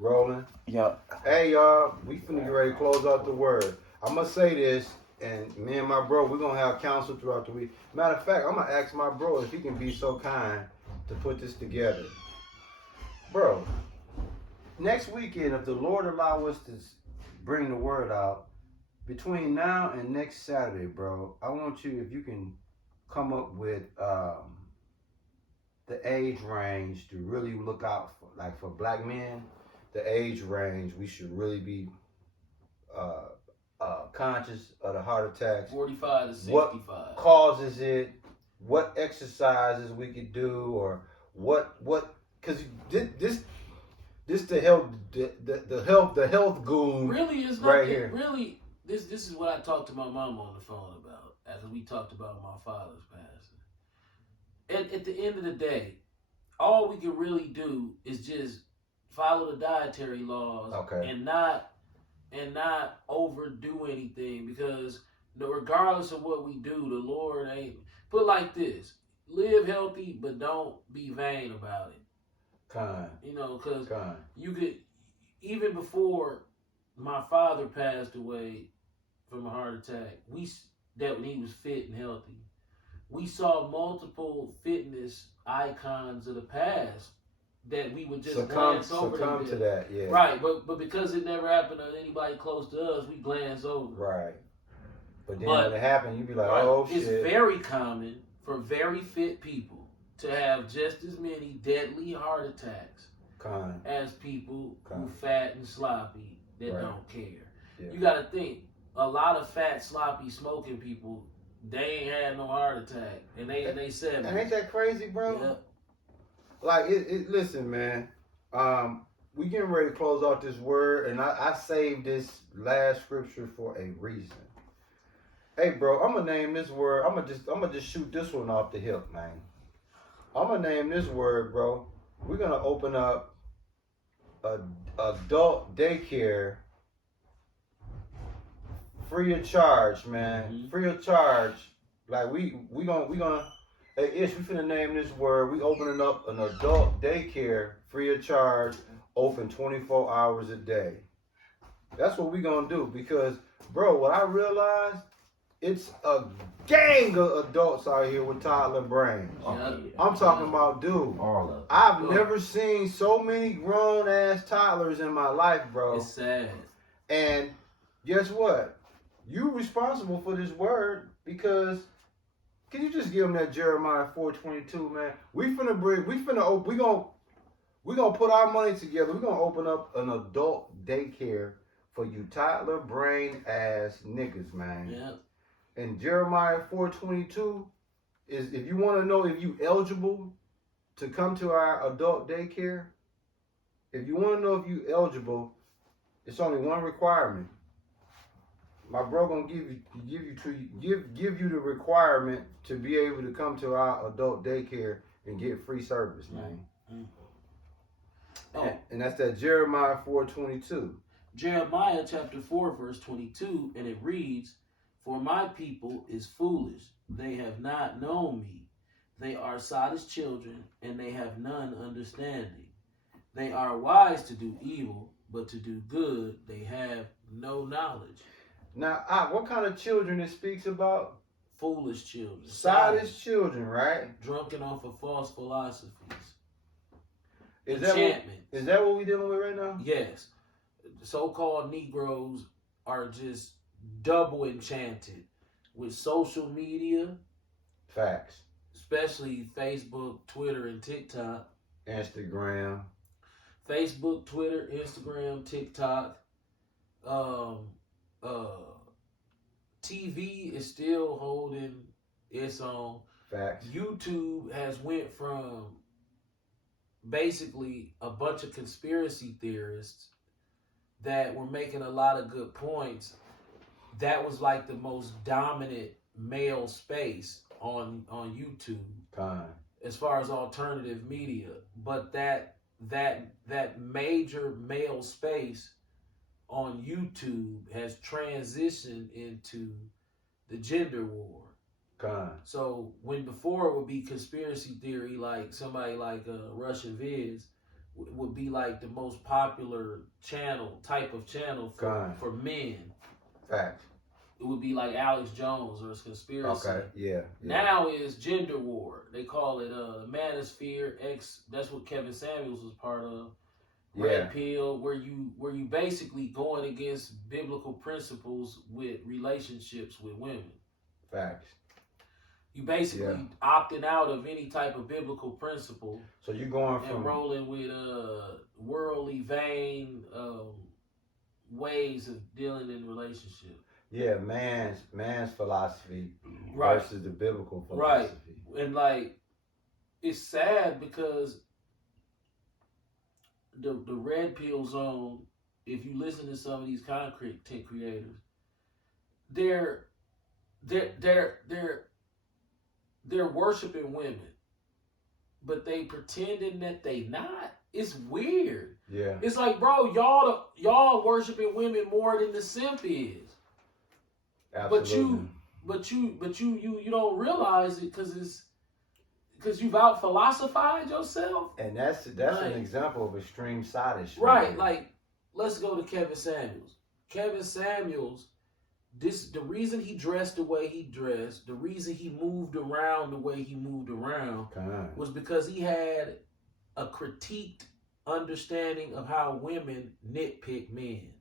Rolling. Yeah. Hey y'all, we finna get ready to close out the word. I'm gonna say this, and me and my bro, we're gonna have counsel throughout the week. Matter of fact, I'm gonna ask my bro if he can be so kind to put this together. Bro, next weekend, if the Lord allow us to bring the word out, between now and next Saturday, bro, I want you, if you can come up with the age range to really look out for, like for black men, the age range we should really be conscious of the heart attacks. 45 to 65. What causes it? What exercises we could do, or what? Because this the health goon. Really, is right nothing. here. Really, this is what I talked to my mom on the phone about after we talked about my father's passing. At the end of the day, all we can really do is just follow the dietary laws, Okay. and not overdo anything, because regardless of what we do, the Lord ain't put like this: live healthy, but don't be vain about it. Kind. Because Kind. you could, even before my father passed away from a heart attack, that when he was fit and healthy, we saw multiple fitness icons of the past that we would just glance over. Succumb to that, yeah. Right, but because it never happened to anybody close to us, we glance over. Right. But then when it happened, you'd be like, right, oh shit. It's very common for very fit people to have just as many deadly heart attacks as people who fat and sloppy that don't care. Yeah. You got to think, a lot of fat, sloppy, smoking people, they ain't had no heart attack, and they 70. And ain't that crazy, bro? Yeah. Like listen, man. We getting ready to close out this word, and I saved this last scripture for a reason. Hey, bro, I'm gonna name this word. I'm gonna just shoot this one off the hip, man. I'm gonna name this word, bro. We're gonna open up a adult daycare free of charge, man. Mm-hmm. Free of charge. Like we gonna hey Ish, we finna name this word. We opening up an adult daycare free of charge, open 24 hours a day. That's what we gonna do, because bro, what I realized, it's a gang of adults out here with toddler brains. Yeah. I'm talking about, dude. I've never seen so many grown ass toddlers in my life, bro. It's sad. And guess what? You responsible for this word, because can you just give them that Jeremiah 4:22, man? We gonna put our money together. We're gonna open up an adult daycare for you toddler brain ass niggas, man. Yeah. And Jeremiah 4:22 is, if you want to know if you eligible to come to our adult daycare, if you want to know if you eligible, it's only one requirement. My bro gonna give you the requirement to be able to come to our adult daycare and get free service, man. Mm-hmm. Oh. And that's that Jeremiah 4:22. Jeremiah chapter 4 verse 22, and it reads, "For my people is foolish; they have not known me. They are sottish children, and they have none understanding. They are wise to do evil, but to do good they have no knowledge." Now, what kind of children it speaks about? Foolish children. Sottish children, right? Drunken off of false philosophies. Is enchantment. Is that what we're dealing with right now? Yes. So-called Negroes are just double enchanted with social media. Facts. Especially Facebook, Twitter, and TikTok. Instagram. Facebook, Twitter, Instagram, TikTok. TV is still holding its own. Facts. YouTube has went from basically a bunch of conspiracy theorists that were making a lot of good points. That was like the most dominant male space on YouTube. As far as alternative media. But that major male space on YouTube has transitioned into the gender war. So when before it would be conspiracy theory, like somebody like Russia Viz would be like the most popular type of channel for men. Facts. It would be like Alex Jones or his conspiracy. Okay, yeah. Now is gender war. They call it Manosphere X. That's what Kevin Samuels was part of. Red Pill, where you basically going against biblical principles with relationships with women. Facts. You basically opting out of any type of biblical principle. So you're going from and rolling with worldly, vain ways of dealing in relationships. Yeah, man's philosophy versus the biblical philosophy. Right. And like, it's sad because the red pill zone, if you listen to some of these content creators, they're worshiping women, but they pretending that they not. It's weird. Yeah. It's like, bro, y'all worshiping women more than the simp is. Absolutely. But you don't realize it because you've out philosophized yourself. And that's an example of extreme sadism. Right. Like, let's go to Kevin Samuels. Kevin Samuels, the reason he dressed the way he dressed, the reason he moved around the way he moved around was because he had a critiqued understanding of how women nitpick men.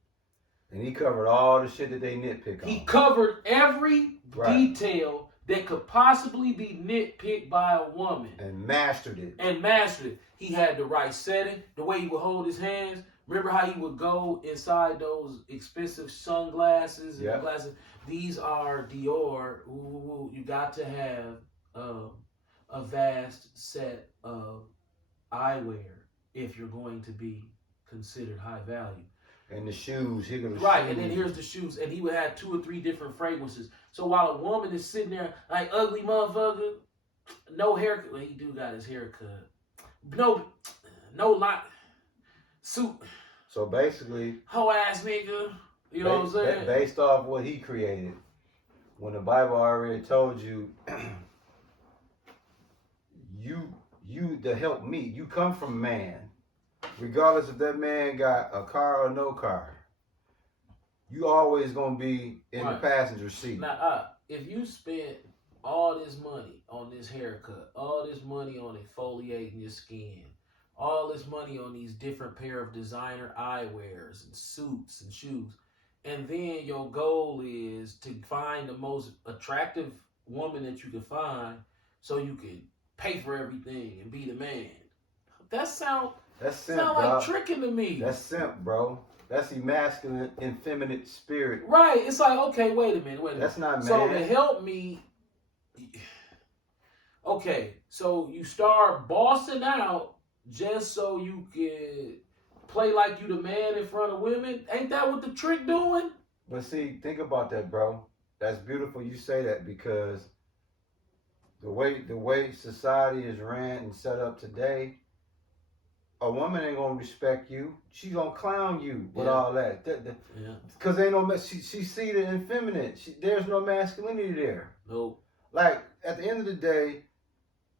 And he covered all the shit that they nitpick on. He covered every detail that could possibly be nitpicked by a woman. And mastered it. He had the right setting, the way he would hold his hands. Remember how he would go inside those expensive sunglasses and glasses? These are Dior. Ooh, you got to have a vast set of eyewear if you're going to be considered high value. And the shoes, and then here's the shoes, and he would have 2 or 3 different fragrances. So while a woman is sitting there like ugly motherfucker, no haircut. Well, he do got his haircut. No lot suit. So basically, hoe ass nigga. You know what I'm saying? Based off what he created, when the Bible already told you, you to help me, you come from man. Regardless if that man got a car or no car, you always gonna be in the passenger seat. Now, if you spent all this money on this haircut, all this money on exfoliating your skin, all this money on these different pair of designer eyewears and suits and shoes, and then your goal is to find the most attractive woman that you can find so you can pay for everything and be the man. That's simp, like tricking to me. That's simp, bro. That's emasculate, effeminate spirit. Right. It's like, okay, wait a minute. That's not man. So to help me, okay, so you start bossing out just so you can play like you the man in front of women. Ain't that what the trick doing? But see, think about that, bro. That's beautiful you say that, because the way society is ran and set up today, a woman ain't gonna respect you. She gonna clown you with all that. Because ain't no she see the effeminate. There's no masculinity there. Nope. Like at the end of the day,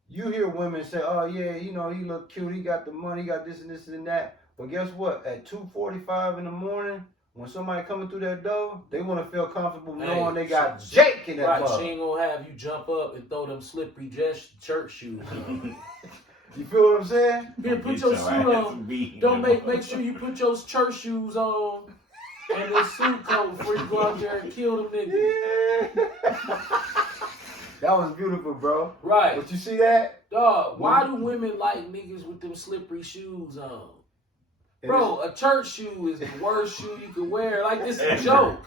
you hear women say, "Oh yeah, you know he look cute. He got the money. He got this and this and that." But guess what? At 2:45 in the morning, when somebody coming through that door, they want to feel comfortable knowing they got Jake in that club. She ain't gonna have you jump up and throw them slippery church shoes on. You feel what I'm saying? Here, put your suit on. Don't make sure you put your church shoes on and the suit coat before you go out there and kill them niggas. Yeah. That was beautiful, bro. Right. But you see that? Dog, why do women like niggas with them slippery shoes on? Bro, a church shoe is the worst shoe you can wear. Like, it's a joke.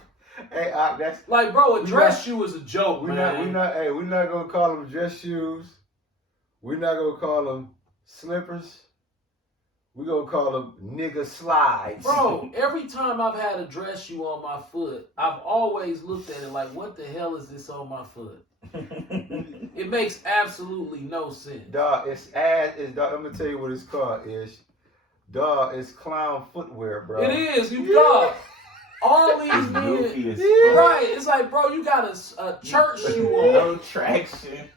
Hey, that's like, bro, a dress shoe is a joke, man. We're not gonna call them dress shoes. We're not gonna call them slippers. We're gonna call them nigga slides. Bro, every time I've had a dress shoe on my foot, I've always looked at it like, what the hell is this on my foot? It makes absolutely no sense. Dog, I'm gonna tell you what it's called, Ish. Dog, it's clown footwear, bro. It is, you dog. All these men, right? It's like, bro, you got a church shoe on. No traction.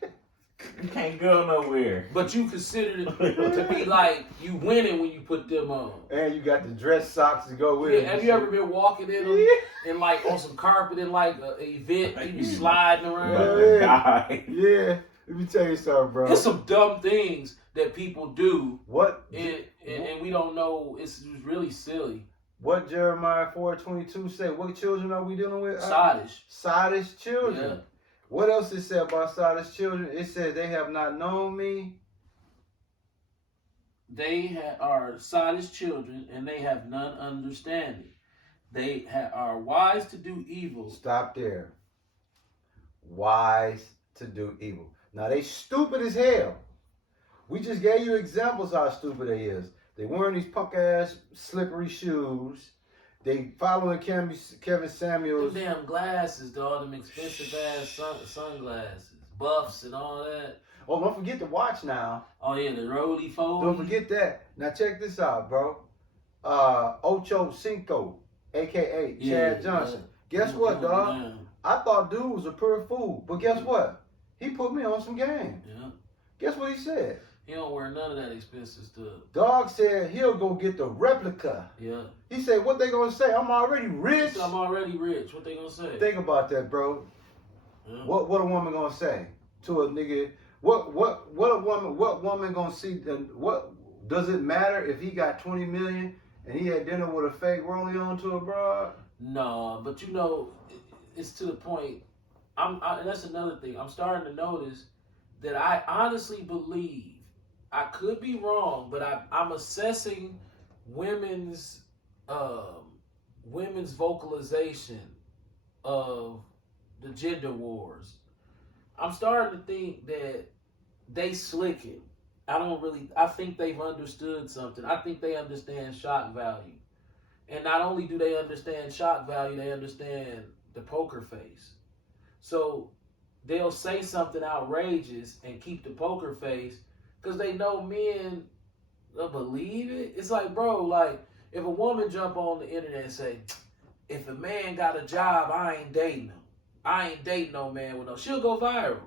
You can't go nowhere. But you consider it to be like you winning when you put them on. And you got the dress socks to go with Yeah, it. have you ever been walking in them and like on some carpet in like an event, you be sliding around? Yeah. Let me tell you something, bro. There's some dumb things that people do, What? and we don't know. It's really silly. What Jeremiah 4:22 say? What children are we dealing with? Sottish. Sottish children. Yeah. What else it said about sottish children? It says they have not known me. They are sottish children, and they have none understanding. They are wise to do evil. Stop there. Wise to do evil. Now they stupid as hell. We just gave you examples how stupid they is. They wearing these punk ass slippery shoes. They following Kevin Samuels. Them damn glasses, dog. Them expensive ass sunglasses, buffs, and all that. Oh, don't forget the watch now. Oh yeah, the roly fold. Don't forget that. Now check this out, bro. Ocho Cinco, aka Chad Johnson. Guess what, dog? Yeah. I thought dude was a pure fool, but guess what? He put me on some game. Yeah. Guess what he said? He don't wear none of that expensive stuff. Dog said he'll go get the replica. Yeah. He said, what they gonna say? I'm already rich. I'm already rich. What they gonna say? Think about that, bro. Yeah. What a woman gonna say to a nigga? What woman gonna see? What does it matter if he got 20 million and he had dinner with a fake rolling on to a broad? No, but you know, it's to the point. And that's another thing. I'm starting to notice that I honestly believe, I could be wrong, but I'm assessing women's vocalization of the gender wars. I'm starting to think that they slicking. I think they've understood something. I think they understand shock value. And not only do they understand shock value, they understand the poker face. So they'll say something outrageous and keep the poker face because they know men will believe it. It's like, bro, like if a woman jump on the internet and say, if a man got a job, I ain't dating him. I ain't dating no man with no. She'll go viral.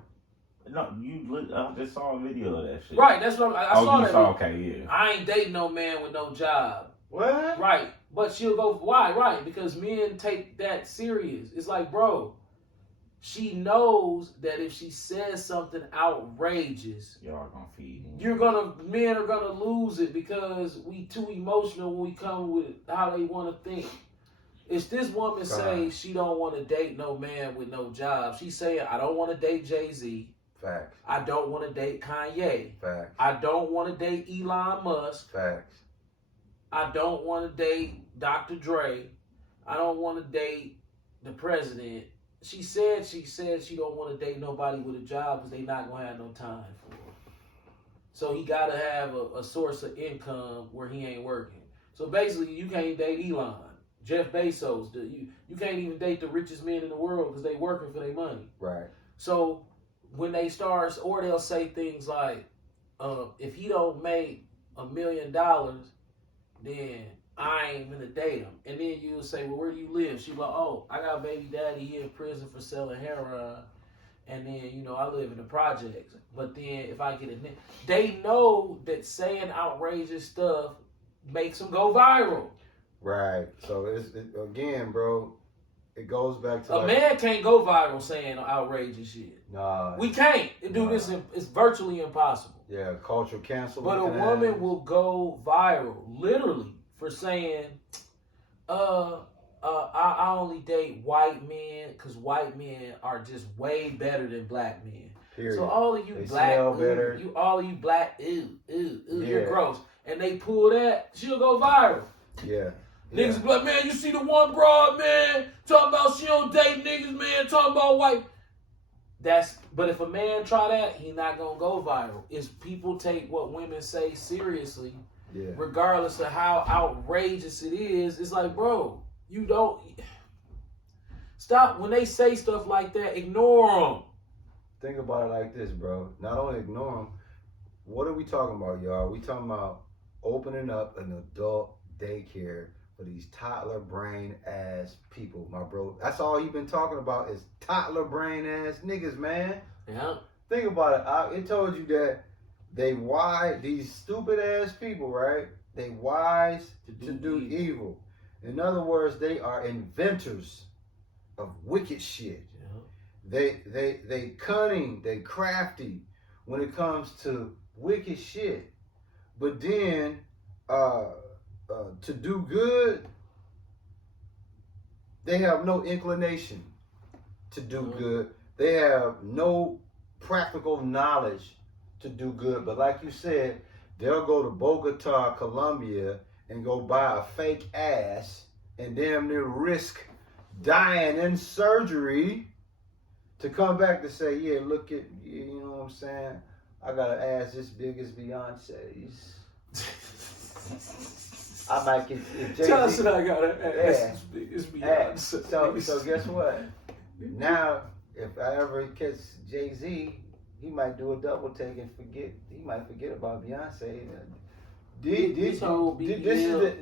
No, I just saw a video of that shit. Right, that's what I saw. That Okay, yeah. I ain't dating no man with no job. What? Right, but she'll go. Why? Right, because men take that serious. It's like, bro, she knows that if she says something outrageous, Y'all gonna feed him. Men are gonna lose it because we too emotional when we come with how they want to think. If this woman say she don't want to date no man with no job, she's saying I don't want to date Jay-Z. Facts. I don't want to date Kanye. Facts. I don't want to date Elon Musk. Facts. I don't want to date Dr. Dre. I don't want to date the president. She said she don't want to date nobody with a job because they not going to have no time for her. So he got to have a source of income where he ain't working. So basically, you can't date Elon, Jeff Bezos. You can't even date the richest men in the world because they working for their money. Right. So when they start, or they'll say things like, if he don't make $1 million, then I ain't gonna date him. And then you'll say, well, where do you live? She's like, oh, I got a baby daddy, he in prison for selling heroin. And then, I live in the projects. But then if I get they know that saying outrageous stuff makes them go viral. Right. So it's again, bro, it goes back to a man can't go viral saying outrageous shit. Nah. We can't do this. It's virtually impossible. Yeah, cultural cancel. But a woman will go viral, literally, for saying, I only date white men because white men are just way better than black men. Period. So all of you they black, smell better. you're gross. And they pull that, she'll go viral. Yeah. Niggas be like, man, you see the one broad, man, talking about she don't date niggas, man, talking about white. But if a man try that, he not gonna go viral. It's people take what women say seriously, regardless of how outrageous it is. It's like, bro, you don't stop when they say stuff like that. Ignore them. Think about it like this, bro. Not only ignore them. What are we talking about, y'all? We talking about opening up an adult daycare for these toddler brain ass people, my bro. That's all you've been talking about is toddler brain ass niggas, man. Yeah. think about it. It told you that they wise, these stupid ass people, right? They wise to do evil. In other words, they are inventors of wicked shit. Yeah. They cunning, they crafty when it comes to wicked shit. But then to do good, they have no inclination to do good. They have no practical knowledge to do good. But like you said, they'll go to Bogota, Colombia, and go buy a fake ass and damn near risk dying in surgery to come back to say, yeah, look at, you know what I'm saying? I got an ass this big as Beyonce's. I might get Johnson, I got an ass as big as Beyonce. So guess what? Now, if I ever catch Jay-Z, he might do a double take and forget. He might forget about Beyonce. This whole BBL,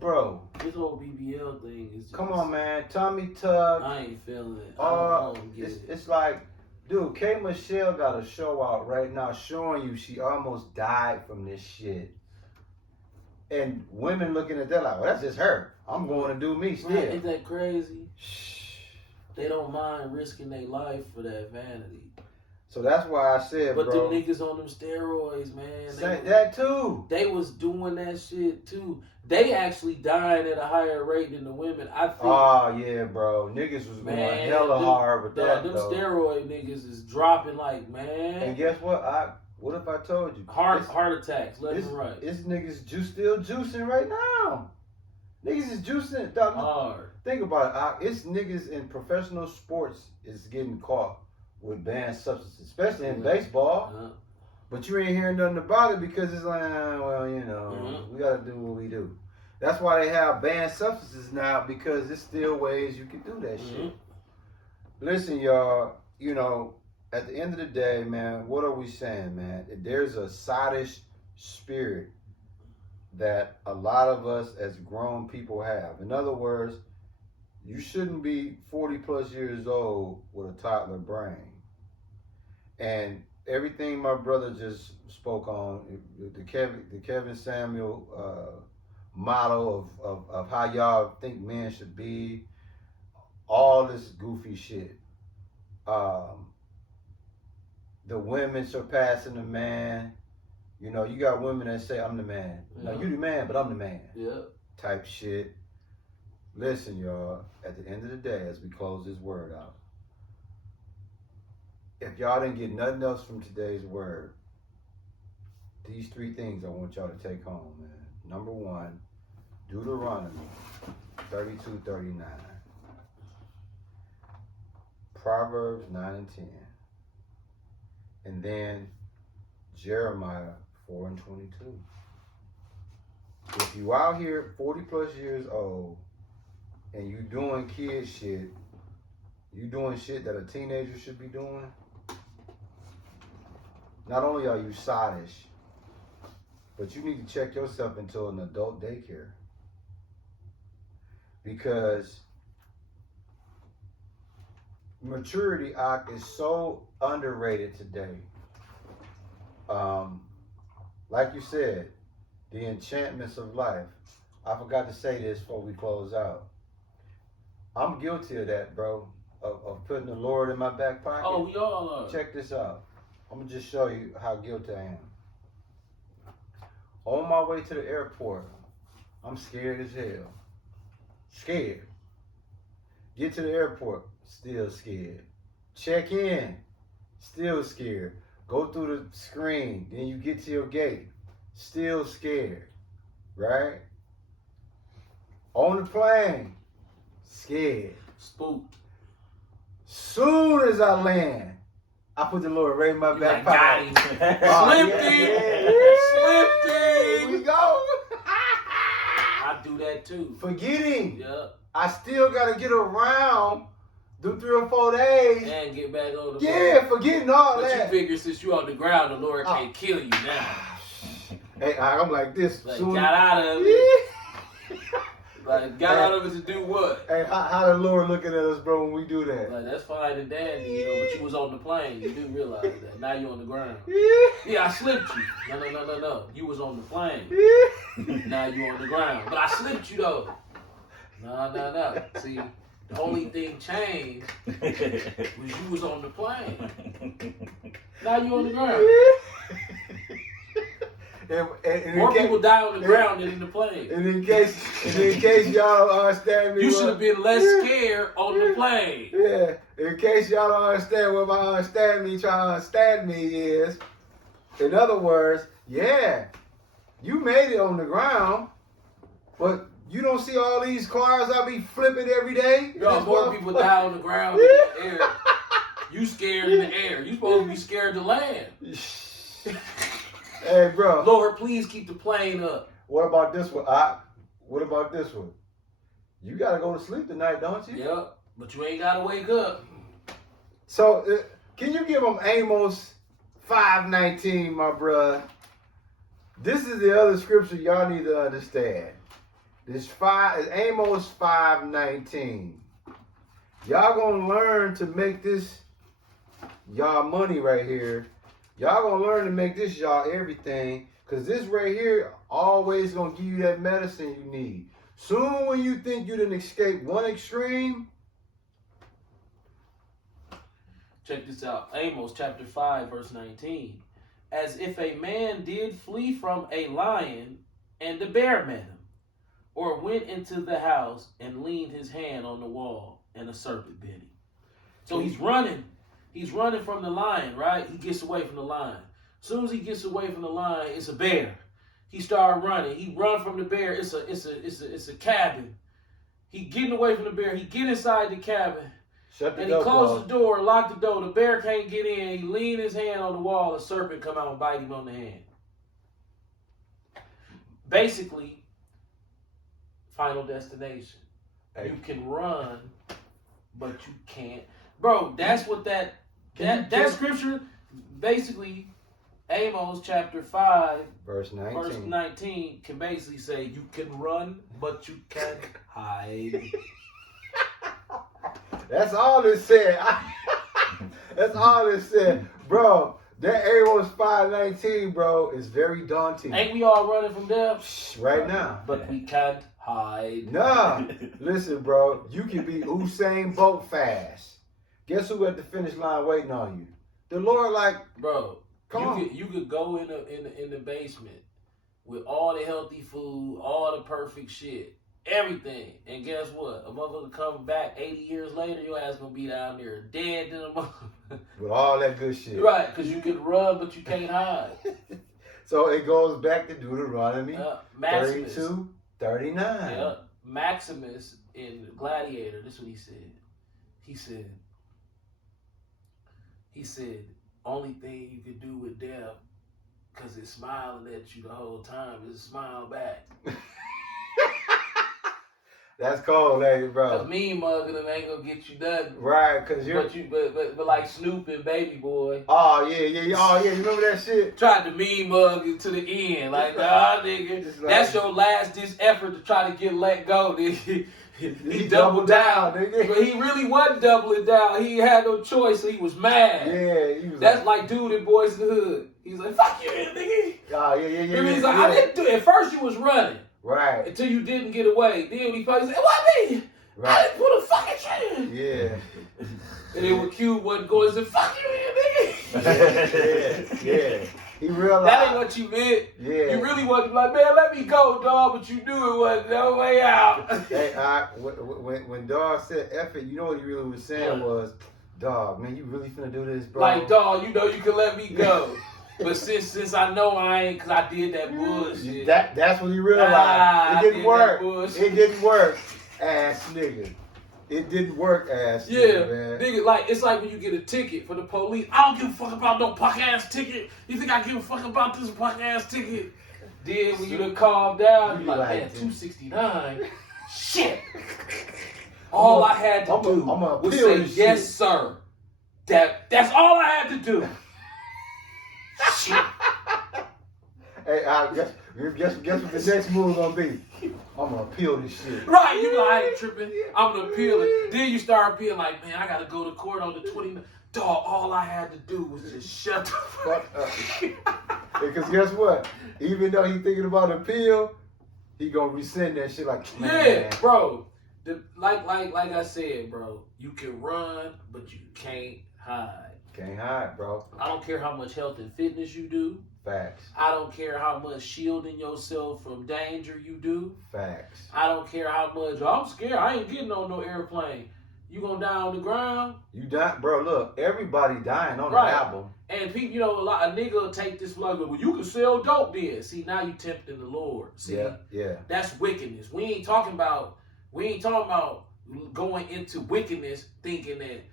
bro. This whole BBL thing is just, come on, man. Tommy Tug. I ain't feeling it. I don't get it. It's like, dude, K. Michelle got a show out right now showing you she almost died from this shit. And women looking at that like, well, that's just her. I'm going to do me still. Man, ain't that crazy? They don't mind risking their life for that vanity. So that's why I said, but bro. them niggas on them steroids, man. That too. They was doing that shit too. They actually dying at a higher rate than the women. I think. Oh yeah, bro. Niggas was going hella hard with that. Them though. Steroid niggas is dropping like, man. And guess what? What if I told you? Heart attacks, left and right. It's niggas still juicing right now. Niggas is juicing. Dog, hard. Think about it. It's niggas in professional sports is getting caught with banned substances, especially in baseball. But you ain't hearing nothing about it because it's like, well, you know, we got to do what we do. That's why they have banned substances now, because there's still ways you can do that shit. Listen, y'all, you know, at the end of the day, man, what are we saying, man? There's a sottish spirit that a lot of us as grown people have. In other words, you shouldn't be 40 plus years old with a toddler brain. And everything my brother just spoke on, the Kevin Samuel model of how y'all think men should be, all this goofy shit. The women surpassing the man. You know, you got women that say, I'm the man. No, you the man, but I'm the man. Type shit. Listen, y'all, at the end of the day, as we close this word out, if y'all didn't get nothing else from today's word, these three things I want y'all to take home, man. Number one, Deuteronomy 32:39. Proverbs 9 and 10. And then Jeremiah 4 and 22. If you out here 40 plus years old and you doing kid shit, you doing shit that a teenager should be doing, not only are you sottish, but you need to check yourself into an adult daycare. Because maturity is so underrated today. Like you said, the enchantments of life. I forgot to say this before we close out. I'm guilty of that, bro. Of putting the Lord in my back pocket. Oh, we all are. Check this out. I'm going to just show you how guilty I am. On my way to the airport, I'm scared as hell. Scared. Get to the airport, still scared. Check in, still scared. Go through the screen, then you get to your gate, still scared. Right? On the plane, scared. Spooked. Soon as I land, I put the Lord right in my back pocket. Slipped it. Here we go. I do that too. Forgetting. Yep. I still gotta get around do 3 or 4 days. And get back on the boat. Forgetting all but that. You figure since you on the ground, the Lord can't kill you now. Hey, I'm like this. Like, got out of it. Like, got out of it to do what? Hey, how the Lord looking at us, bro, when we do that? Like, that's fine and dandy, you know, but you was on the plane. You do realize that. Now you on the ground. Yeah, I slipped you. No. You was on the plane. Now you on the ground. But I slipped you, though. No. See, the only thing changed was you was on the plane. Now you on the ground. And More people die on the ground than in the plane. And in case y'all don't understand me, You should have been less scared on the plane. Yeah. In case y'all don't understand what my understand me trying to understand me is, in other words, yeah, you made it on the ground, but you don't see all these cars I be flipping every day. No, more people die on the ground than in the air. You scared in the air. You supposed to be scared to land. Hey, bro. Lord, please keep the plane up. What about this one? What about this one? You gotta go to sleep tonight, don't you? Yep, but you ain't gotta wake up. So, can you give them Amos 5:19, my bruh? This is the other scripture y'all need to understand. This is Amos 5:19. Y'all gonna learn to make this y'all money right here. Y'all gonna learn to make this y'all everything, cause this right here always gonna give you that medicine you need. Soon when you think you didn't escape one extreme, check this out. Amos chapter 5 verse 19. As if a man did flee from a lion and the bear met him, or went into the house and leaned his hand on the wall and a serpent bit him. So he's running. He's running from the lion, right? He gets away from the lion. As soon as he gets away from the lion, it's a bear. He started running. He run from the bear. It's a cabin. He getting away from the bear. He get inside the cabin. And he closed the door, locked the door. The bear can't get in. He lean his hand on the wall. A serpent come out and bite him on the hand. Basically, Final Destination. Hey. You can run, but you can't. Bro, that's what that scripture, basically, Amos chapter 5, verse 19 can basically say you can run, but you can't hide. That's all it said. That's all it said. Bro, that Amos 5:19, bro, is very daunting. Ain't we all running from death? Right now. But we can't hide. Nah. Listen, bro, you can be Usain Bolt fast. Guess who at the finish line waiting on you? The Lord, like, bro. come on. You could go in the basement with all the healthy food, all the perfect shit, everything, and guess what? A motherfucker come back 80 years later, your ass gonna be down there dead in a motherfucker. With all that good shit. Right, because you can run, but you can't hide. So it goes back to Deuteronomy Maximus. 32:39. Yeah, Maximus in Gladiator. This is what he said. He said, only thing you could do with death, because it's smiling at you the whole time, is smile back. That's cold, lady, bro. Because mean mugging them ain't gonna get you nothing. Right, because you're. But like Snoop and Baby Boy. Oh, yeah. Oh, yeah. You remember that shit? Tried to mean mug it to the end. Like, nah, nigga. Like, that's your last ditch effort to try to get let go, nigga. He doubled down, nigga. But he really wasn't doubling down. He had no choice, so he was mad. Yeah, he was. That's like dude in Boys in the Hood. He's like, fuck you, nigga. Oh, yeah. He's like, I didn't do it. At first, you was running. Right. Until you didn't get away. Then when he probably said, what me? Right. I didn't put a fucking trigger. Yeah. And then when Cube wasn't going, he said, fuck you, nigga. Yeah. He realized. That ain't what you meant. Yeah. You really wasn't like, man, let me go, dog, but you knew it wasn't no way out. Hey, when dog said F it, you know what he really was saying was, dog, man, you really finna do this, bro? Like, dog, you know you can let me go. But since I know I ain't, because I did that bullshit. That's when he realized. It didn't work. It didn't work, ass nigga. It didn't work, ass nigga, man. Nigga, like, it's like when you get a ticket for the police. I don't give a fuck about no punk-ass ticket. You think I give a fuck about this punk-ass ticket? Then when you done calm down, you like, man, 269. Shit. All I had to do was say, yes, sir. That's all I had to do. Shit. Hey, guess what the next move gonna be? I'm gonna appeal this shit. Right, you like, I ain't tripping. I'm gonna appeal it. Then you start being like, man, I gotta go to court on the 29th. Dog, all I had to do was just shut the fuck up. Because guess what? Even though he thinking about appeal, he gonna rescind that shit like, man. Yeah, bro. Like I said, bro, you can run, but you can't hide. Can't hide, bro. I don't care how much health and fitness you do. Facts. I don't care how much shielding yourself from danger you do. Facts. I don't care how much, I'm scared, I ain't getting on no airplane. You gonna die on the ground? You die, bro. Look, everybody dying on Right. the album. And people, you know, a nigga will take this like, well, you can sell dope then. See, now you tempting the Lord. See, yeah. That's wickedness. We ain't talking about going into wickedness thinking that,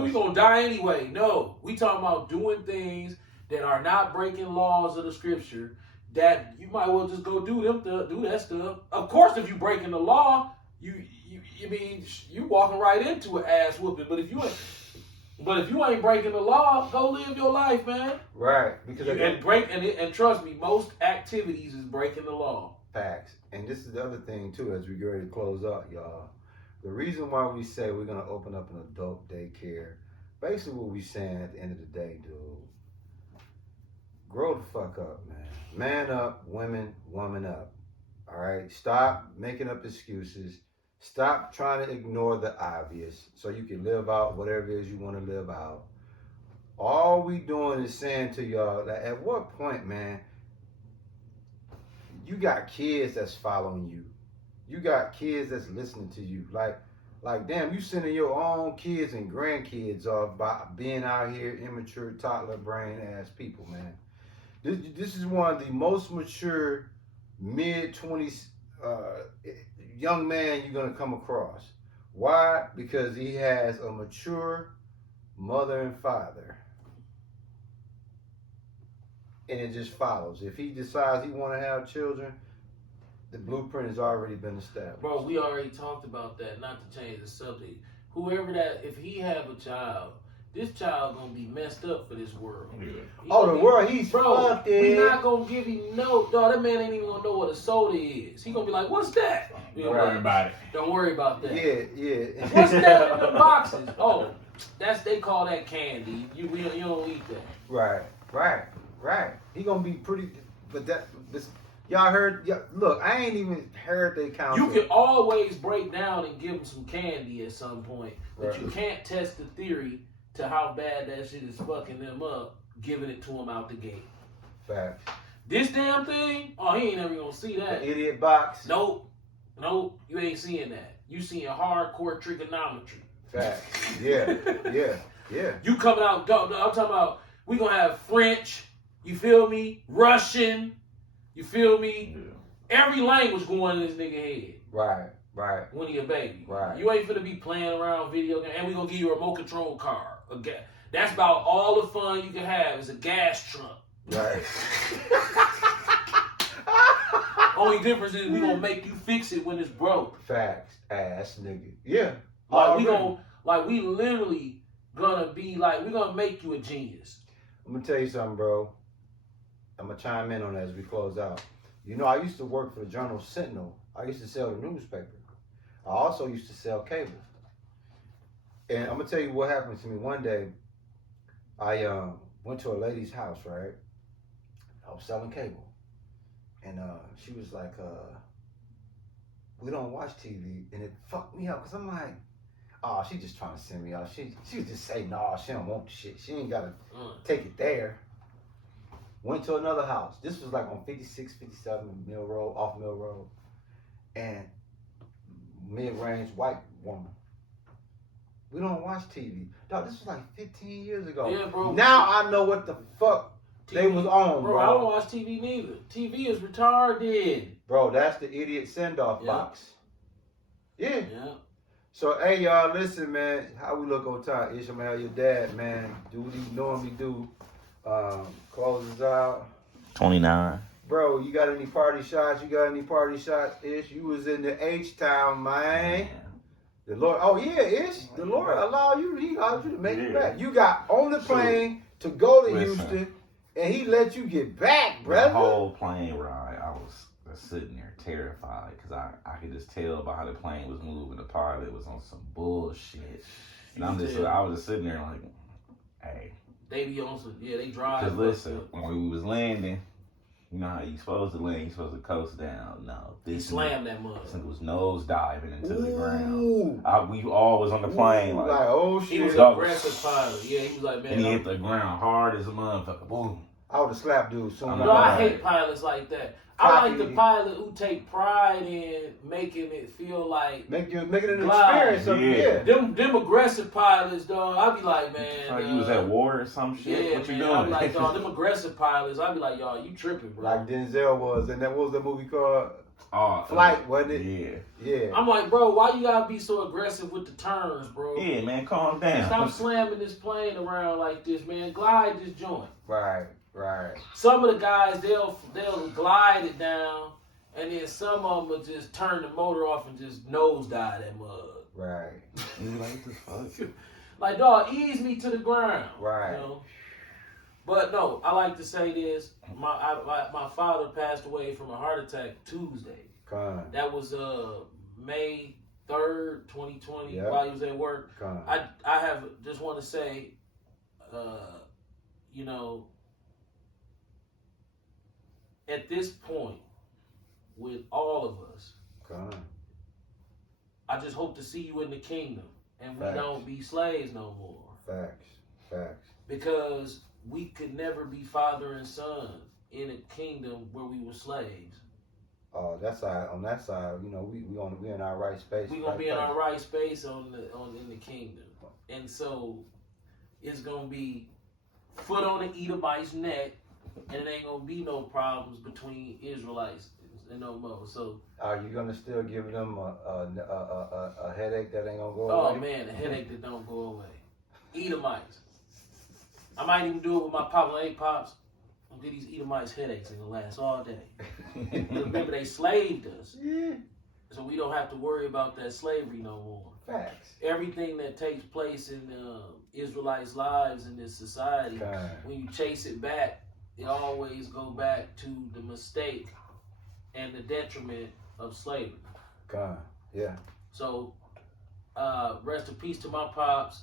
we gonna die anyway. No, we talking about doing things that are not breaking laws of the scripture. That you might well just go do that stuff. Of course, if you breaking the law, you walking right into an ass whooping. But if you ain't breaking the law, go live your life, man. Right, because and trust me, most activities is breaking the law. Facts. And this is the other thing too, as we get ready to close out, y'all. The reason why we say we're gonna open up an adult daycare, basically what we saying at the end of the day, dude. Grow the fuck up, man. Man up, woman up. All right. Stop making up excuses. Stop trying to ignore the obvious so you can live out whatever it is you want to live out. All we doing is saying to y'all that at what point, man, you got kids that's following you. You got kids that's listening to you. Like damn, you sending your own kids and grandkids off by being out here immature, toddler brain ass people, man. This is one of the most mature mid-20s young man you're going to come across. Why? Because he has a mature mother and father. And it just follows. If he decides he want to have children, the blueprint has already been established. Bro, we already talked about that, not to change the subject. Whoever if he have a child, this child gonna be messed up for this world. Yeah. He's fucked it. We not gonna give him dog, that man ain't even gonna know what a soda is. He gonna be like, what's that? Don't worry about it. Don't worry about that. Yeah. What's that in the boxes? Oh, they call that candy. You don't eat that. Right. He gonna be pretty, but y'all heard, look, I ain't even heard they count. You can always break down and give them some candy at some point, but Right. you can't test the theory to how bad that shit is fucking them up, giving it to them out the gate. Facts. This damn thing, he ain't never gonna see that. The idiot box. Nope, you ain't seeing that. You seeing hardcore trigonometry. Facts. Yeah. You coming out, I'm talking about, we gonna have French, you feel me? Russian, you feel me? Yeah. Every language going in this nigga head. Right. When he a baby. Right. You ain't finna be playing around video game, and we gonna give you a remote control car. That's about all the fun you can have is a gas truck. Right. Only difference is we gonna make you fix it when it's broke. Facts, ass nigga. Yeah. We literally gonna be like, we gonna make you a genius. I'm gonna tell you something, bro. I'm gonna chime in on that as we close out. You know, I used to work for the Journal Sentinel. I used to sell the newspaper. I also used to sell cable. And I'm gonna tell you what happened to me one day. I went to a lady's house, right? I was selling cable. And she was like, we don't watch TV. And it fucked me up because I'm like, oh, she just trying to send me out. She was just saying, no, she don't want the shit. She ain't got to take it there. Went to another house. This was like on 56, 57 Mill Road, off Mill Road. And mid-range white woman. We don't watch TV. Dog, this was like 15 years ago. Yeah, bro. Now I know what the fuck TV, they was on, bro. I don't watch TV neither. TV is retarded. Bro, that's the idiot send-off box. Yeah. So, hey, y'all, listen, man. How we look on time? Ishmael, your dad, man. Do what he normally do. Closes out. 29. Bro, you got any party shots? Ish? You was in the H-Town, man. The Lord, Ish. The Lord allowed you to make it back. You got on the plane to go to Houston. and he let you get back, The brother. whole plane ride, I was sitting there terrified because I could just tell by how the plane was moving. The pilot was on some bullshit, and I was just sitting there like, hey. They be on some, they drive. Because listen, when we was landing, you know how you supposed to land, you supposed to coast down. No, He slammed that mother. This nigga was nose diving into the ground. Ooh. We all was on the plane Ooh, like, oh He was shit. an aggressive pilot. Yeah, he was like, man. and he hit the ground hard as a motherfucker. Boom. I would have slapped dude soon. No, No, I as hate pilots like that. I like the Cocky. pilot who take pride in making it feel like make it an Glide. experience. Of, Yeah. yeah. them aggressive pilots, dog. I be like, man. Like you was at war or some shit. Yeah, What man. you I doing? be like, dog, them aggressive pilots. I be like, y'all, you tripping, bro. Like Denzel was, and that what was the movie called? Oh, Flight, wasn't it? Yeah. Yeah. I'm like, bro, why you gotta be so aggressive with the turns, bro? Yeah, man, calm down. Stop slamming this plane around like this, man. Glide this joint. Right. Some of the guys they'll glide it down, and then some of them will just turn the motor off and just nosedive that mug. Right. You like this fuck? Like, dog, ease me to the ground. Right. You know? But no, I like to say this. My father passed away from a heart attack Tuesday. Con. That was May 3rd, 2020, Yeah. while he was at work. Con. I have just want to say, you know, at this point, with all of us, Con. I just hope to see you in the kingdom, and we Facts. don't be slaves no more. Facts. Because we could never be father and son in a kingdom where we were slaves. That side, on that side, you know, we in our right space. We're gonna be in our right space in the kingdom, and so it's gonna be foot on the Edomite's neck, and it ain't gonna be no problems between Israelites and no more. So, Are you gonna still give them a headache that ain't gonna go oh away? man, the headache that don't go away. Edomites. I might even do it with my pops. Hey pops, I'm get these Edomites headaches and it'll last all day. Remember they slaved us, Yeah. so we don't have to worry about that slavery no more. Facts. Everything that takes place in Israelites' lives in this society, Con. when you chase it back, it always go back to the mistake and the detriment of slavery. Con. Yeah. So, rest in peace to my pops,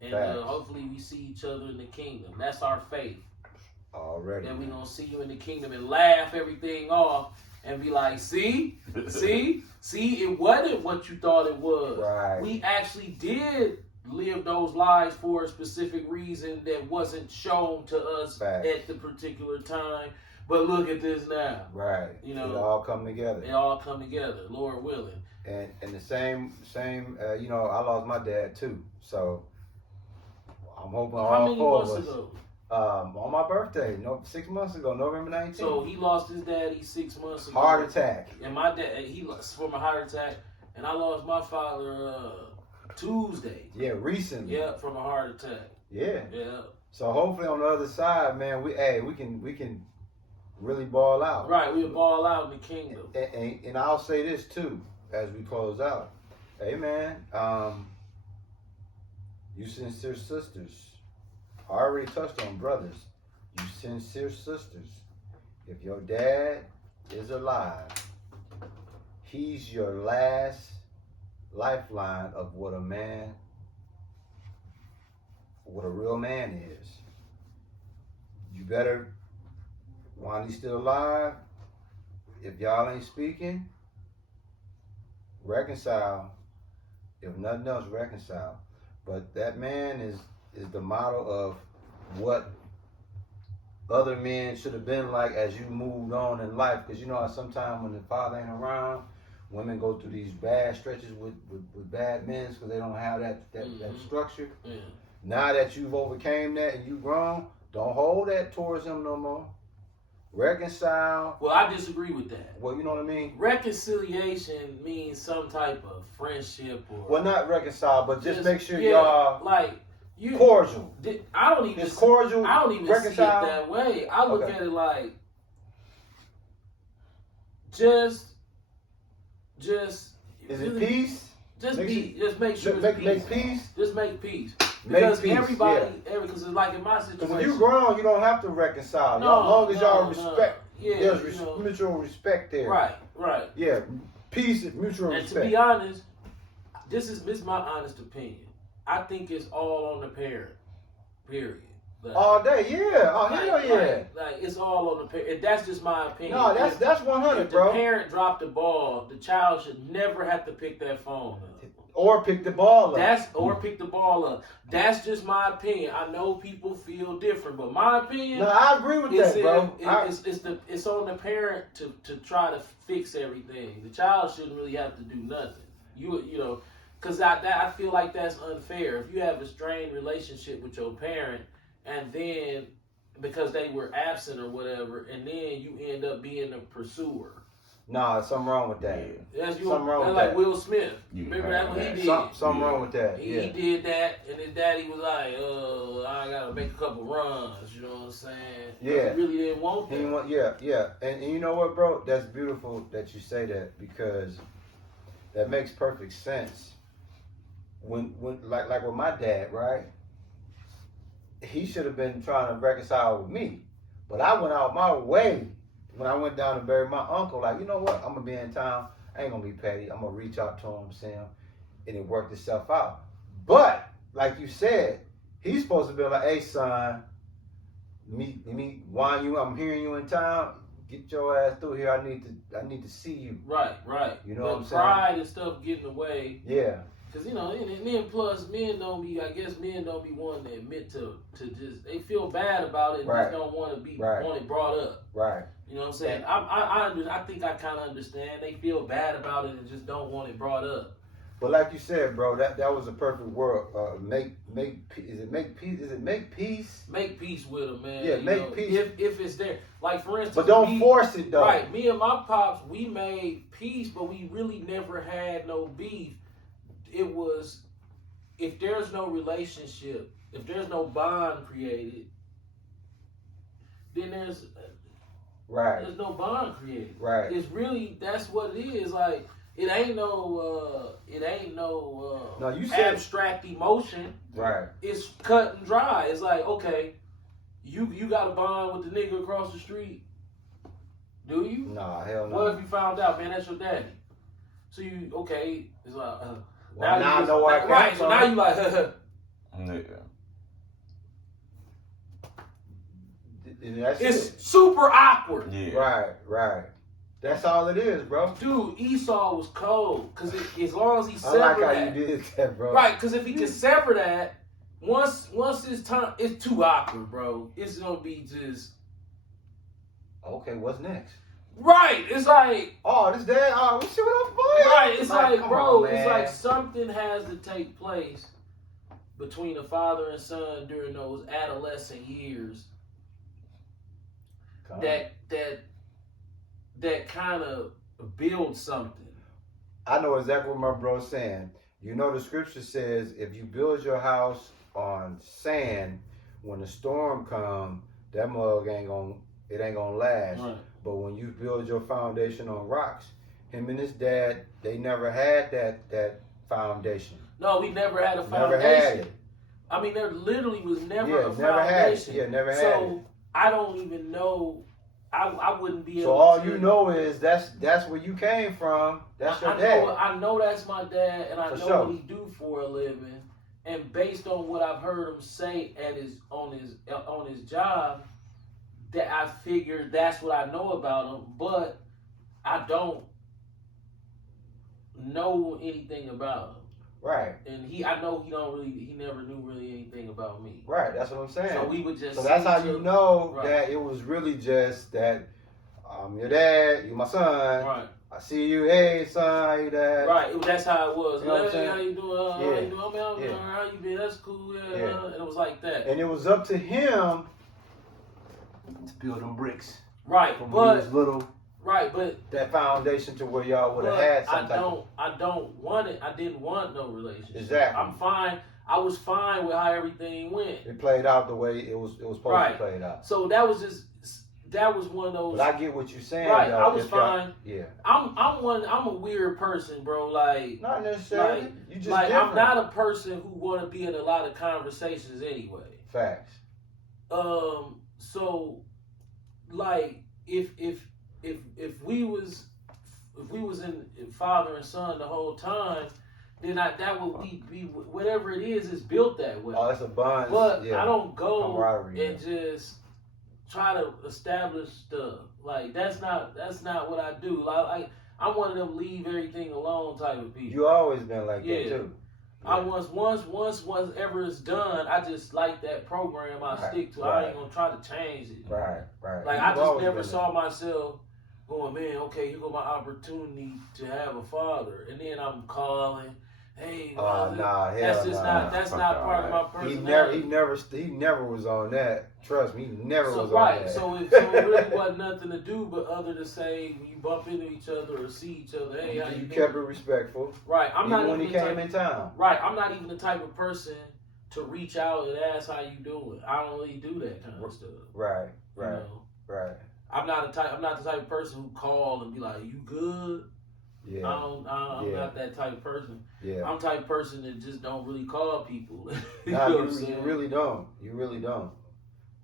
and Facts. hopefully we see each other in the kingdom. That's our faith. Already. That we gonna see you in the kingdom and laugh everything off and be like, see, it wasn't what you thought it was. Right. We actually did live those lives for a specific reason that wasn't shown to us Facts. at the particular time. But look at this now. Right. You know, it all come together. It all come together, Lord willing. And the same, you know, I lost my dad too. So I'm hoping How all many four of months us. ago? On my birthday, 6 months ago, November 19th. So he lost his daddy 6 months ago. Heart attack. And my dad, he lost from a heart attack. And I lost my father Tuesday. Yeah, recently. Yeah, from a heart attack. Yeah. Yeah. So hopefully on the other side, man, we can really ball out. Right, we'll ball out in the kingdom. And I'll say this too as we close out. Hey man, you sincere sisters. I already touched on brothers. You sincere sisters. If your dad is alive, he's your last lifeline of what a real man is. You better, while he's still alive, if y'all ain't speaking, reconcile. If nothing else, reconcile. But that man is the model of what other men should have been like as you moved on in life. Because you know how sometimes when the father ain't around, women go through these bad stretches with bad men because they don't have that structure. Yeah. Now that you've overcame that and you've grown, don't hold that towards him no more. Reconcile. Well, I disagree with that. Well, you know what I mean? Reconciliation means some type of friendship or. Well, not reconcile, but just make sure yeah, y'all like you cordial. I don't even. It's cordial. I don't even reconcile. see it that way. I look Okay. at it like just. Is it peace? Just Make be. Just make sure it's Make peace. peace. Just make peace. Because peace, everybody, because it's like in my Because situation. when you grown, you don't have to reconcile. No, As long as y'all no, respect, yeah, there's you know. mutual respect there. Right. Yeah, peace and mutual And respect. to be honest, this is my honest opinion. I think it's all on the parent. Period. Like, All day, yeah. Oh, hell yeah. Like it's all on the parent. And that's just my opinion. No, that's 100, if the bro. parent dropped the ball, the child should never have to pick that phone up. Or pick the ball up. Or pick the ball up. That's just my opinion. I know people feel different, but my opinion. No, I agree with that, bro. It's on the parent to try to fix everything. The child shouldn't really have to do nothing. You know, because I feel like that's unfair. If you have a strained relationship with your parent, and then because they were absent or whatever, and then you end up being a pursuer. Nah, something wrong with that. That's Something wrong with like that. Will Smith. You Remember have that's what he that. did. Something wrong with that. He Yeah. did that, and his daddy was like, I gotta make a couple runs, you know what I'm saying? Yeah. He really didn't want He that. didn't want, yeah. And you know what, bro? That's beautiful that you say that because that makes perfect sense. When like with my dad, right? He should have been trying to reconcile with me, but I went out my way when I went down to bury my uncle. Like, you know what? I'm gonna be in town. I ain't gonna be petty. I'm gonna reach out to him, see him, and it worked itself out. But like you said, he's supposed to be like, "Hey, son, me, why you? I'm hearing you in town. Get your ass through here. I need to see you." Right. You know but what I'm saying? pride and stuff getting away. Yeah. Because, you know, and then plus, men don't be one to admit to just, they feel bad about it and Right. just don't want to be, Right. want it brought up. Right. You know what I'm saying? I think I kind of understand. They feel bad about it and just don't want it brought up. But like you said, bro, that was a perfect word. Make peace. Make peace. Make peace with them, man. Yeah, You make know, peace. If it's there. Like, for instance. But don't force it though. Right. Me and my pops, we made peace, but we really never had no beef. It was, if there's no relationship, if there's no bond created, then there's no bond created. Right. It's really, that's what it is. Like, it ain't no No, you said abstract emotion. right. It's cut and dry. It's like, okay, you got a bond with the nigga across the street. Do you? Nah, hell no. What if you found out, man, that's your daddy? So you, okay, it's like, well, now I know where I came right, from. so now you like, That's it's it. super awkward. Yeah. Right. That's all it is, bro. Dude, Esau was cold, because as long as he I severed like how that. you did that, bro. Right, because if he can sever that, once it's time, it's too awkward, bro. It's going to be just. Okay, what's next? Right, it's like. Oh, this dad. Oh, we see what I'm doing. Right, it's like, come bro, on, it's man. like something has to take place between a father and son during those adolescent years Come on. that kind of builds something. I know exactly what my bro's saying. You know, the scripture says if you build your house on sand, when the storm comes, that mug ain't gonna last. Right. But when you build your foundation on rocks, him and his dad, they never had that foundation. No, we never had a foundation. Never had it. I mean, there literally was never a never had it. foundation. Yeah, never had so it. I don't even know. I wouldn't be able. So all to, you know is that's where you came from. That's your I dad. I know that's my dad, and I For know sure. what he do for a living. And based on what I've heard him say on his job, that I figured that's what I know about him. But I don't know anything about him. Right. And I know he never knew really anything about me. Right. That's what I'm saying. So we would just. So that's see how each you other. know Right. that it was really just that I'm your dad, you my son. Right. I see you, hey son, how you dad? Right, that's how it was. You know what I'm Hey, how saying? you doing? How Yeah. you doing? I mean, I'm Yeah. doing, how you been? That's cool. Yeah. Yeah. And it was like that. And it was up to him to build them bricks Right, from when he was little. right, but That foundation to where y'all would have had some type of. I don't want it. I didn't want no relationship. Exactly. I'm fine. I was fine with how everything went. It played out the way it was supposed Right. to play it out. So that was just that was one of those. But I get what you're saying. Right, though, I was if y'all- fine. Yeah. I'm a weird person, bro. Like, Not necessarily. Like- you just like different. I'm not a person who want to be in a lot of conversations anyway. Facts. So, like, if we was in father and son the whole time, then that would be whatever it is built that way. Oh, it's a bond. But yeah. I don't go Camaraderie, and just try to establish stuff. Like that's not what I do. Like I'm one of them leave everything alone type of people. You always been like Yeah. that too. I once whatever is done, I just like that program. I Right, stick to. right. I ain't gonna try to change it. Right. Right. Like You've I just always never been saw myself going, man. Okay, here go my opportunity to have a father, and then I'm calling, hey, Oh father. nah, hell That's just nah. not. That's Fuck not all part of my that. personality. He never was on that. Trust me, he never So was right, on that. so it really wasn't nothing to do but other than say when you bump into each other or see each other, hey, how you you doing? kept it respectful. Right, I'm Even not when he even the came type, in town. right. I'm not even the type of person to reach out and ask how you doing. I don't really do that kind of stuff. Right. You Right. know? Right. I'm not the type of person who call and be like, "You good?" Yeah. I'm Yeah. not that type of person. Yeah. I'm the type of person that just don't really call people. you Nah, know you, what I'm saying? you really don't. You really don't.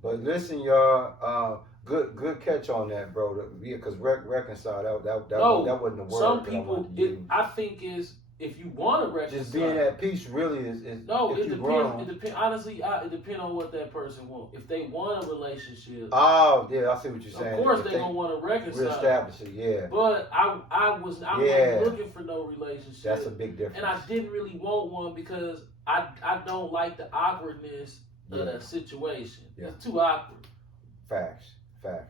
But listen, y'all. Good catch on that, bro. Because reconcile that No, wasn't the word. Some that I people, wanted to use. I think is if you want to reconcile. Just being at peace really is No, if it you depends. grown. It depends. Honestly, it depends on what that person wants. If they want a relationship, Oh, yeah, I see what you're of saying. course If they gonna want to reconcile. reestablish it, yeah. But I Yeah. wasn't looking for no relationship. That's a big difference. And I didn't really want one because I don't like the awkwardness of Yeah. that situation. Yeah. It's too awkward. Facts. That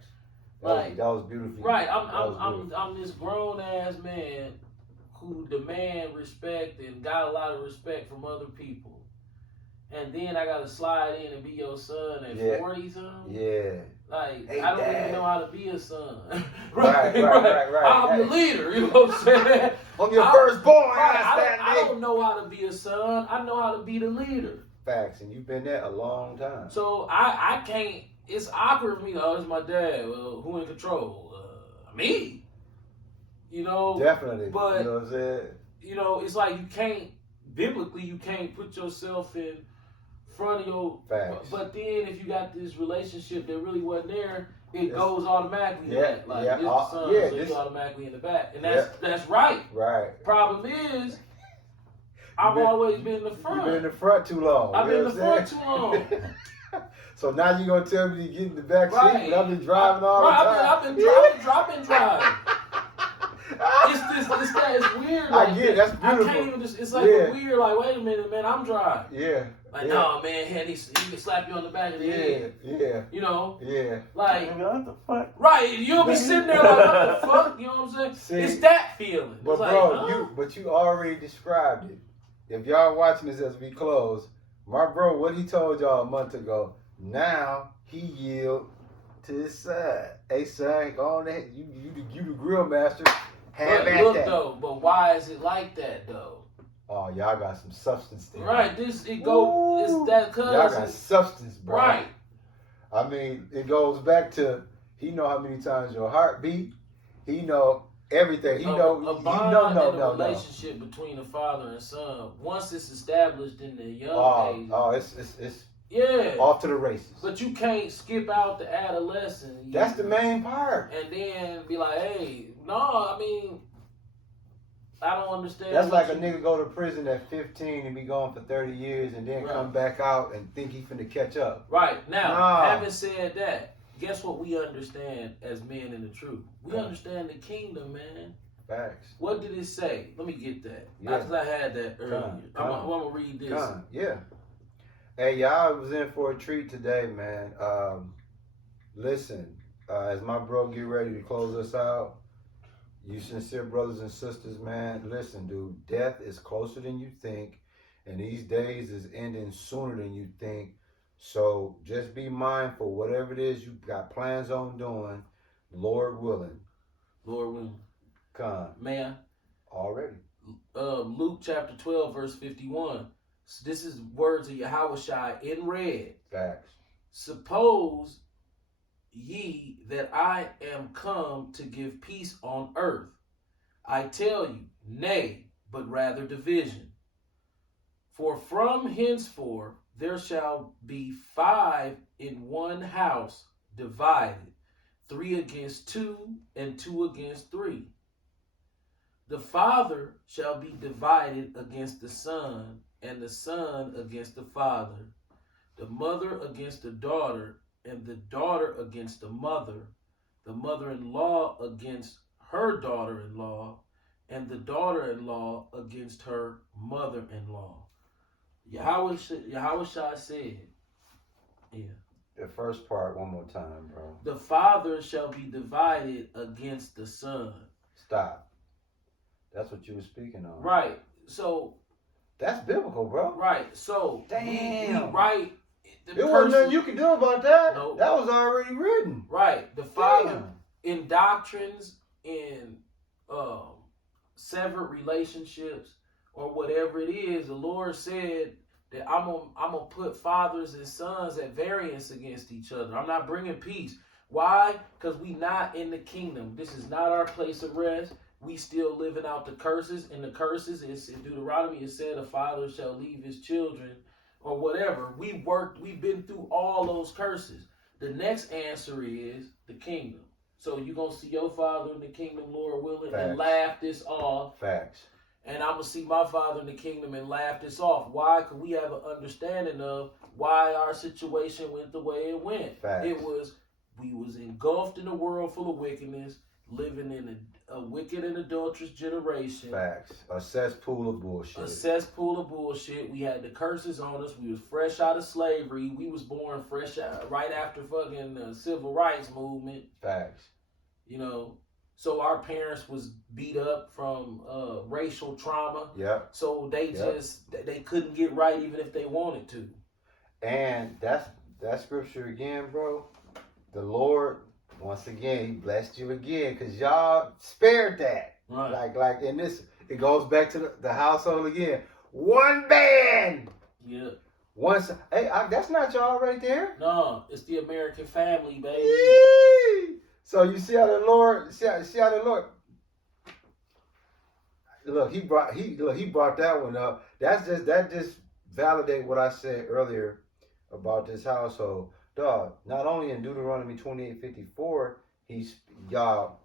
Like, was beautiful. Right. That was beautiful. I'm this grown ass man who demand respect and got a lot of respect from other people. And then I gotta slide in and be your son at Yeah. 40 something. Yeah. Like Hey, I don't Dad. even know how to be a son. Right. I'm the leader, you know what I'm saying? I'm your I- firstborn. Right, I nigga. don't know how to be a son. I know how to be the leader. Facts, and you've been there a long time. So I can't. It's awkward for me. Oh, it's my dad. Well, who in control? Me. You know. Definitely. but- you know what I'm saying? You know, it's like you can't. Biblically, you can't put yourself in front of your. Facts. But then, if you got this relationship that really wasn't there, it It's- goes automatically. Yeah, back. Like yeah, this the son, yeah, so this- you automatically in the back, and that's right. Right. Problem is, I've been- always been in the You've front. been in the front too long. I've you been know in the what I'm front too long. So now you gonna tell me to get in the back seat, Right. but I've been driving all the time. I've been driving. It's weird. I Like get it. That's I beautiful. can't even just. It's like Yeah. weird. Like, wait a minute, man, I'm driving. Yeah. Like, yeah. no, man, he can slap you on the back of the Yeah. head. Yeah. You know, Yeah. like What the fuck? right. You'll be sitting there like, what the fuck? You know what I'm saying? See, It's that feeling. But It's like, bro, huh? you already described it. If y'all watching this as we close, my bro, what he told y'all a month ago, now he yield to his side. Hey son, go on ahead. You the grill master. Have But at look that. though, but why is it like that though? Oh, y'all got some substance there. Right. It go. It's that Y'all got cause. substance, bro. Right. I mean, it goes back to he know how many times your heart beat. He know everything. He know. A He bond know. and a relationship between a father and son. Once it's established in the young age, Oh, it's yeah. off to the races. But you can't skip out the adolescence. That's the main part. And then be like, hey, no, I mean, I don't understand. That's what like a you- nigga go to prison at 15 and be gone for 30 years and then Right. come back out and think he finna catch up. Right now, Nah. having said that, guess what we understand as men in the truth? We Come. understand the kingdom, man. Facts. What did it say? Let me get that. Yeah. Because I had that earlier. I'm gonna read this. Come. Yeah. Hey, y'all was in for a treat today, man. Listen, as my bro get ready to close us out, you sincere brothers and sisters, man, listen, dude, death is closer than you think, and these days is ending sooner than you think. So just be mindful, whatever it is you got plans on doing, Lord willing, Lord willing. come Man, already. Luke chapter 12, verse 51. So this is words of Yahushua in red. Facts. Suppose ye that I am come to give peace on earth? I tell you, nay, but rather division. For from henceforth there shall be 5 in one house divided, 3 against 2, and 2 against 3. The father shall be divided against the son, and the son against the father, the mother against the daughter, and the daughter against the mother-in-law against her daughter-in-law, and the daughter-in-law against her mother-in-law. Yahweh Shah said, yeah. The first part one more time, bro. The father shall be divided against the son. Stop. That's what you were speaking on. Right. So. That's biblical, bro. Right. So. Damn. We write. There wasn't nothing you could do about that. Nope. That was already written. Right. The father Damn. in doctrines, in severed relationships, or whatever it is, the Lord said that I'm gonna put fathers and sons at variance against each other. I'm not bringing peace. Why? Because we not in the kingdom. This is not our place of rest. We still living out the curses. And the curses is in Deuteronomy. It said a father shall leave his children, or whatever. We've been through all those curses. The next answer is the kingdom. So you're going to see your father in the kingdom, Lord willing, Facts. and laugh this off. Facts. And I'm going to see my father in the kingdom and laugh this off. Why? Because we have an understanding of why our situation went the way it went. Facts. We was engulfed in a world full of wickedness, living in a wicked and adulterous generation. Facts. A cesspool of bullshit. A cesspool of bullshit. We had the curses on us. We was fresh out of slavery. We was born fresh out, right after fucking the civil rights movement. Facts. You know, so our parents was beat up from racial trauma. Yep. So they couldn't get right even if they wanted to. And that scripture again, bro. The Lord, once again, he blessed you again because y'all spared that. Right. Like in this, it goes back to the household again. One band. Yeah. That's not y'all right there. No, it's the American family, baby. Yee! So you see how the Lord, look, he brought that one up. That just validate what I said earlier about this household. Dog, not only in Deuteronomy 28:54, he got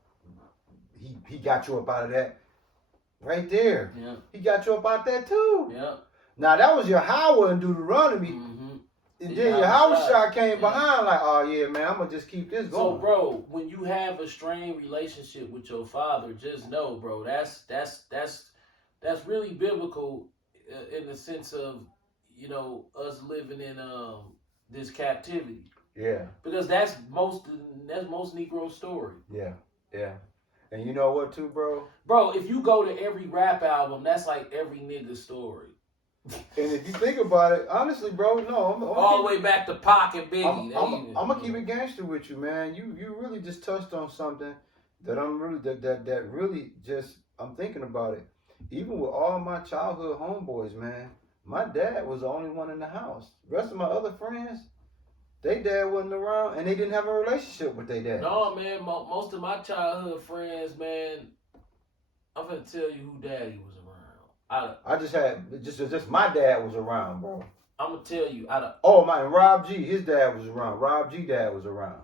you up out of that right there. Yeah. He got you up out that too. Yeah. Now that was Yahweh in Deuteronomy. Mm-hmm. And then Yahweh came behind like, oh yeah, man, I'm gonna just keep this going. So, bro, when you have a strained relationship with your father, just know, bro, that's really biblical in the sense of, you know, us living in this captivity. Yeah. Because that's most Negro story. Yeah. Yeah. And you know what too, bro? Bro, if you go to every rap album, that's like every nigga story. And if you think about it, honestly, bro, no. I'm all the way back to Pac and Biggie. I'm gonna keep it gangster with you, man. You really just touched on something that I'm really that really just I'm thinking about it. Even with all my childhood homeboys, man, my dad was the only one in the house. The rest of my other friends, their dad wasn't around, and they didn't have a relationship with their dad. No, man. Most of my childhood friends, man, I'm gonna tell you who daddy was around. I just had just my dad was around, bro. I'm gonna tell you Rob G, his dad was around. Rob G dad was around.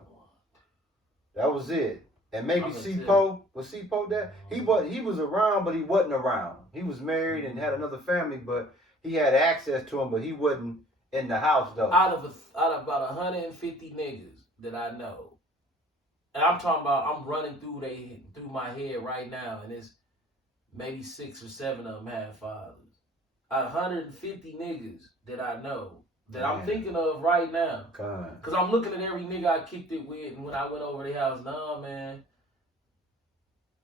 That was it. And maybe C-Po, was C-Po dad? He was around, but he wasn't around. He was married and had another family, but he had access to him, but he wasn't in the house though. Out of about 150 niggas that I know, and I'm talking about, I'm running through my head right now, and it's maybe 6 or 7 of them have fathers. Out of 150 niggas that I know, that I'm thinking of right now. Because I'm looking at every nigga I kicked it with, and when I went over their house, nah, man,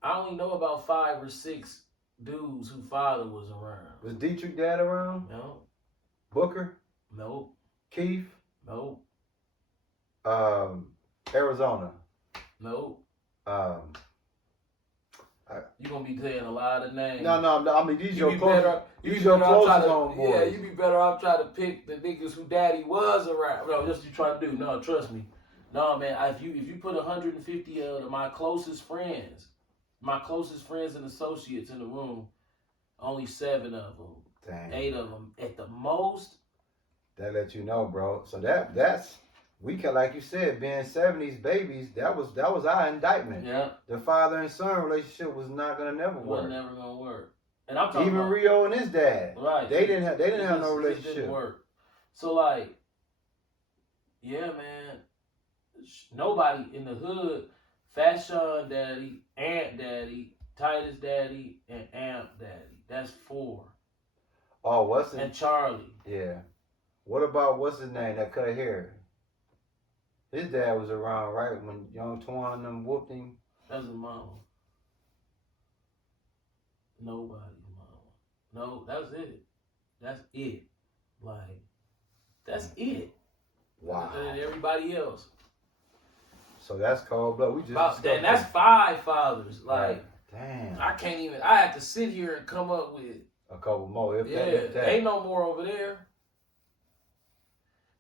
I only know about 5 or 6 dudes whose father was around. Was Dietrich dad around? No. Booker? Nope. Keith? Nope. Arizona? Nope. You gonna be saying a lot of names. No. I mean, these your closest homeboys. Yeah, you be better off trying to pick the niggas who daddy was around. No, just you trying to do. No, trust me. No, man. If you put 150 of my closest friends and associates in the room, only 7 of them, Dang. 8 of them at the most. That let you know, bro. So that's we can, like you said, being 70s babies. That was our indictment. Yeah, The father and son relationship was not gonna never it was work. never gonna work. And I'm talking Even about Rio and his dad. right. They didn't have It no just relationship. didn't work. So like, yeah, man. Nobody in the hood, Fashion Daddy, Aunt Daddy, Titus Daddy, and Amp Daddy. That's 4. Oh, what's And his? Charlie. Yeah. What about what's his name that cut hair? His dad was around, right, when Young Twan and them whooped him. That's his mama. Nobody's mama. No, that's it. That's it. Like, that's it. Wow. And everybody else. So that's cold blood. We just And that's 5 fathers. Like, right. Damn. I can't even. I have to sit here and come up with. A couple more. If Yeah, that. ain't no more over there.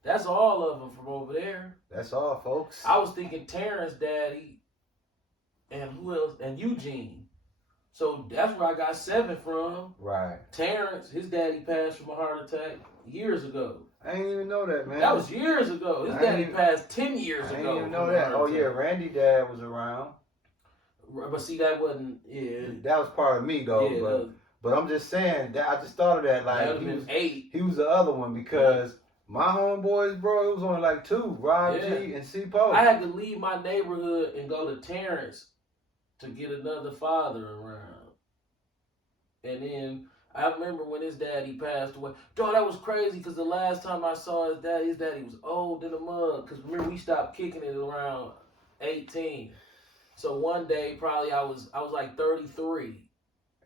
That's all of them from over there. That's all, folks. I was thinking Terrence Daddy, and who else? And Eugene. So that's where I got 7 from. Right. Terrence, his daddy passed from a heart attack years ago. I didn't even know that, man. That was years ago. His I daddy didn't- passed 10 years I ago. didn't even know from a that. heart Oh yeah, attack. Randy dad was around. But see, that wasn't. Yeah. That was part of me though. Yeah, But I'm just saying that I just thought of that. that Like would have been 8. he was the other one because my homeboys, bro, it was only like 2, Rob Yeah. G and C Po. I had to leave my neighborhood and go to Terrence to get another father around. And then I remember when his daddy passed away. Dog, that was crazy because the last time I saw his daddy was old in the mud. Because remember, we stopped kicking it around 18. So one day, probably I was like 33.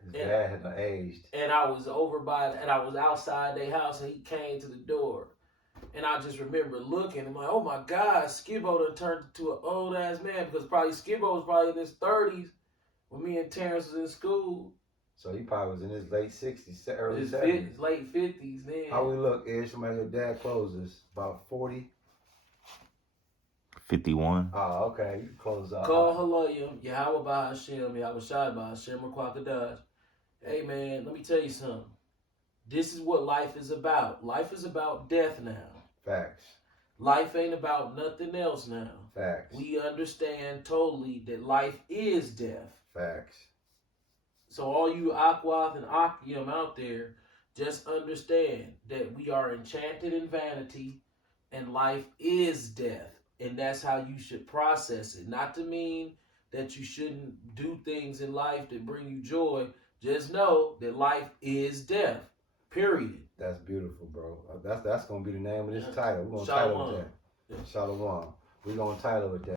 His dad had not aged. And I was I was outside their house and he came to the door. And I just remember looking, I'm like, oh my God, Skibbo done turned into an old ass man because probably Skibbo was probably in his 30s when me and Terrence was in school. So he probably was in his late 60s, early His 70s. late 50s then. How we look, Ish, from your dad closes? About 40? 51. Oh, okay. You can close up. Call Halayim, Yahweh by Hashem, Yahweh Shai by Hashem, Rakwakadash. Hey man, let me tell you something. This is what life is about. Life is about death now. Facts. Life ain't about nothing else now. Facts. We understand totally that life is death. Facts. So all you Aquath and Akim out there, just understand that we are enchanted in vanity and life is death. And that's how you should process it. Not to mean that you shouldn't do things in life that bring you joy. Just know that life is death. Period. That's beautiful, bro. That's gonna be the name of this Yeah. title. We're gonna Shalom. title it that. Yeah. Shalom. We're gonna title it that.